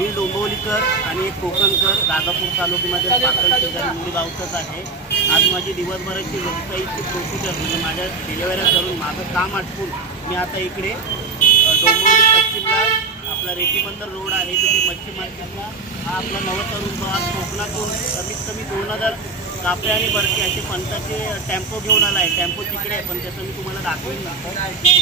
मी डोंबिवलीकर आणि कोकणकर राजापूर तालुक्यामध्ये पातळ शेजारी मूळ गावचंच आहे। आज माझी दिवसभराची व्यवसायाची प्रोसिजर म्हणजे माझ्या डिलिव्हऱ्या करून माझं काम आटपून मी आता इकडे डोंबिवली पश्चिमला आपला रेतीबंदर रोड आहे तिथे मच्छी मार्केटला हा आपला नवतरुण जो आज कोकणातून कमीत कमी 2000 कापडे आणि बरके असे पंचाचे टेम्पो घेऊन आला आहे। टेम्पो तिकडे आहे पण त्याचं मी तुम्हाला दाखवेन नंतर।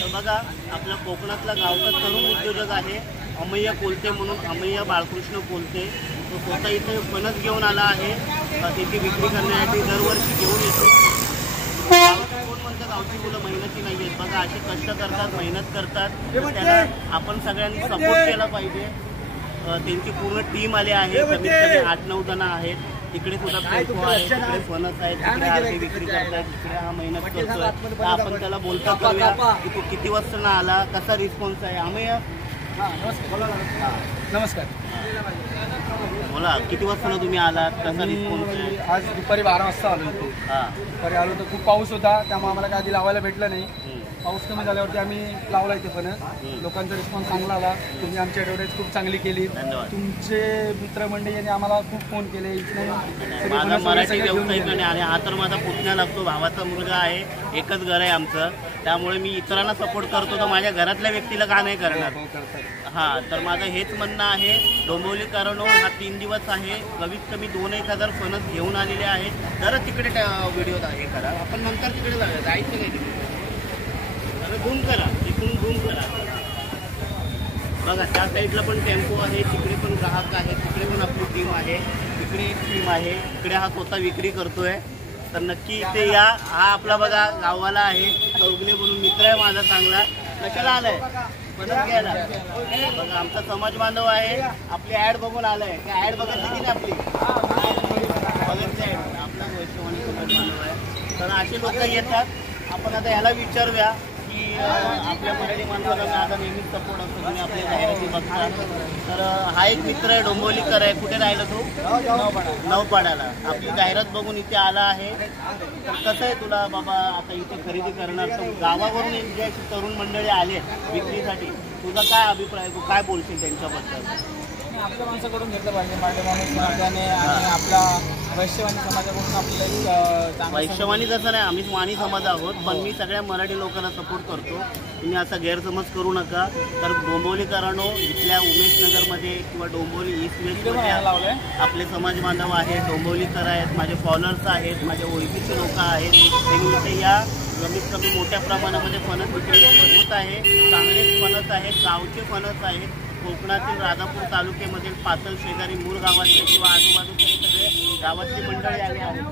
तर बघा आपला कोकणातला गावचा तरुण उद्योजक आहे अमय्य कोलते म्हणून, अमय्य बाळकृष्ण कोलते। तो स्वतः इथे फणस घेऊन आला आहे, त्याची विक्री करण्यासाठी दरवर्षी घेऊन येतो। कोण म्हणतं गावची मुलं मेहनती नाही आहेत, बघा असे कष्ट करतात, मेहनत करतात, त्यांना आपण सगळ्यांनी सपोर्ट केला पाहिजे। त्यांची पूर्ण टीम आली आहे, कमीत कमी 8-9 जण आहेत। तिकडे सुद्धा टेम्पो आहे, तिकडे फणस आहे, तिकडे आरती विक्री करतात, तिकडे हा मेहनत करतोय। तर आपण त्याला बोलता करूया की तू किती वाजता आला, कसा रिस्पॉन्स आहे। अमय्य नमस्कार, बोला किती वाजता तुम्ही आलात, कसा रिस्पॉन्स आहे? आज दुपारी 12 वाजता आलो होतो। दुपारी आलो तर खूप पाऊस होता, त्यामुळे आम्हाला काय आधी लावायला भेटलं नाही। पाऊस कमी झाल्यावरती आम्ही लावला इथे फणस। लोकांचा रिस्पॉन्स चांगला आला, तुम्ही आमची ॲडव्हर्टाईज खूप चांगली केली। तुमचे मित्रमंडळी यांनी आम्हाला खूप फोन केले। माझा मराठी व्यावसायिक आणि हा तर माझा पुतण्या लागतो, भावाचा मुलगा आहे, एकच घर आहे आमचं, त्यामुळे मी इतरांना सपोर्ट करतो तर माझ्या घरातल्या व्यक्तीला का नाही करणार। हां, तर माझं हेच म्हणणं आहे डोंबिवलीकरांनो, हा 3 दिवस आहे, कमीत कमी 2-1 हजार फणस घेऊन आलेले आहेत। जरा तिकडे व्हिडिओ हे करा, आपण नंतर तिकडे जाऊया, जायचं नाही तिकडे, झूम करा, इकडून झूम करा। बघा त्या साईडला पण टेम्पो आहे, तिकडे पण ग्राहक आहे, तिकडे पण आपली टीम आहे, तिकडे एक टीम आहे, इकडे हा स्वतः विक्री करतोय। तर नक्की इथे या, हा आपला बघा गावाला आहे, चौगले म्हणून मित्र आहे माझा चांगला। कशाला आलाय? फणस घ्यायला। बघा आमचा समाज बांधव आहे, आपली ॲड बघून आलाय, काय ॲड बघायची की नाही आपली? बघायची ॲड, आपला वैष्णवानी समाज बांधव आहे। तर असे लोक येतात, आपण आता याला विचारूया की आपल्या मराठी माणसाला माझा नेहमीच सपोर्ट असतो, तुम्ही आपल्या जाहिराती बघता। तर हा एक मित्र आहे, डोंबिवलीकर आहे, कुठे राहिला तो? नवपाड्याला। आपली जाहिरात बघून इथे आला आहे। तर कसं आहे तुला बाबा आता इथे खरेदी करणार, तर गावावरून एक जे तरुण मंडळी आले विक्रीसाठी, तुझा काय अभिप्राय, तू काय बोलशील त्यांच्याबद्दल? आपल्या माणसाकडून घेतलं पाहिजे, मराठी माणूस आणि आपला वैश्यवाणी समाजाकडून आपल्याला वैश्यवाणी कसं नाही, आम्ही वाणी समाज आहोत, पण मी सगळ्या मराठी लोकांना सपोर्ट करतो, तुम्ही असा गैरसमज करू नका। तर डोंबिवलीकरांनो, इथल्या उमेशनगरमध्ये किंवा डोंबिवली ईस्ट वेस्टमध्ये आपले समाज बांधव आहेत, डोंबिवलीकर आहेत, माझे फॉलोअर्स आहेत, माझ्या ओळखीचे लोक आहेत, त्यांनी इथे या। कमीत कमी मोठ्या प्रमाणामध्ये फणस विक्री होत आहे, चांगलेच फणस आहेत, गावचे फणस आहेत। कोकणातील राजापूर तालुक्यामधील पातळ शेजारी मूळ गावातले किंवा आजूबाजूचे सगळे गावातली मंडळी आली आहेत।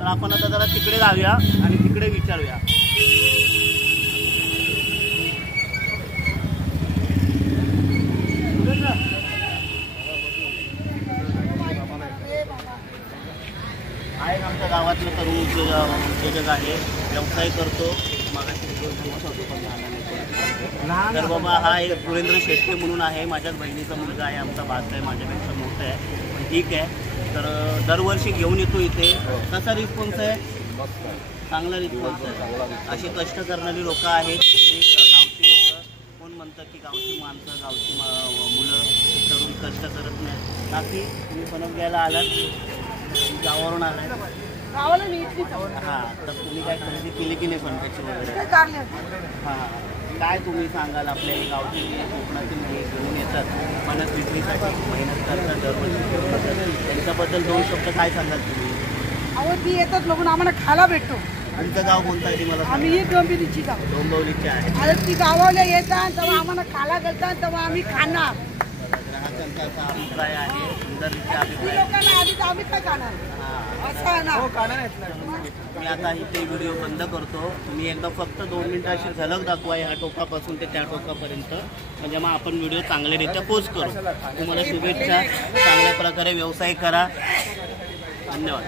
तर आपण आता जरा तिकडे जाऊया आणि तिकडे विचारूया। आहे आमच्या गावातलं तरुण उद्योजक आहे, व्यवसाय करतो, तर बाबा हा एक सुरेंद्र शेट्टे म्हणून आहे, माझ्याच बहिणीचा मुलगा आहे, आमचा भाचा आहे, माझ्यापेक्षा मोठा आहे, पण ठीक आहे। तर दरवर्षी घेऊन येतो इथे। कसा रिस्पॉन्स आहे? चांगला रिस्पॉन्स आहे। असे कष्ट करणारी लोक आहेत, गावची लोक, कोण म्हणतं की गावची माणसं, गावची मुलं तरुण कष्ट करत नाही। बाकी तुम्ही फणस घ्यायला आलात, गावावरून आलाय? हां, तर तुम्ही काय खरेदी केली की नाही फणसाची वगैरे? हां, काय तुम्ही सांगाल आपल्या गावची कोकणातील जे घेऊन येतात फणस विक्रीसाठी, मेहनत करतात, दरवर्षी घेऊन येतात, त्यांच्याबद्दल 2 शब्द काय सांगाल तुम्ही? अहो ती येतात बघून आम्हाला खायला भेटतो। तुमचं गाव कोणतं आहे मला? आम्ही डोंबिवलीची गाव, डोंबिवलीचे आहे। आता ती गावाला येतात तेव्हा आम्हाला खायला घालतात, तेव्हा आम्ही खाणार। ग्राहकांचा असा अभिप्राय आहे, सुंदररित्या अभिप्राय। लोकांना आधी आम्ही काय खाणार, असं आहे ना। मी आता इथे व्हिडिओ बंद करतो, तुम्ही एकदा फक्त 2 मिनिटं अशी झलक दाखवा ह्या टोकापासून ते त्या टोकापर्यंत, म्हणजे मग आपण व्हिडिओ चांगल्यारीत्या पोस्ट करू। तुम्हाला शुभेच्छा, चांगल्या प्रकारे व्यवसाय करा, धन्यवाद।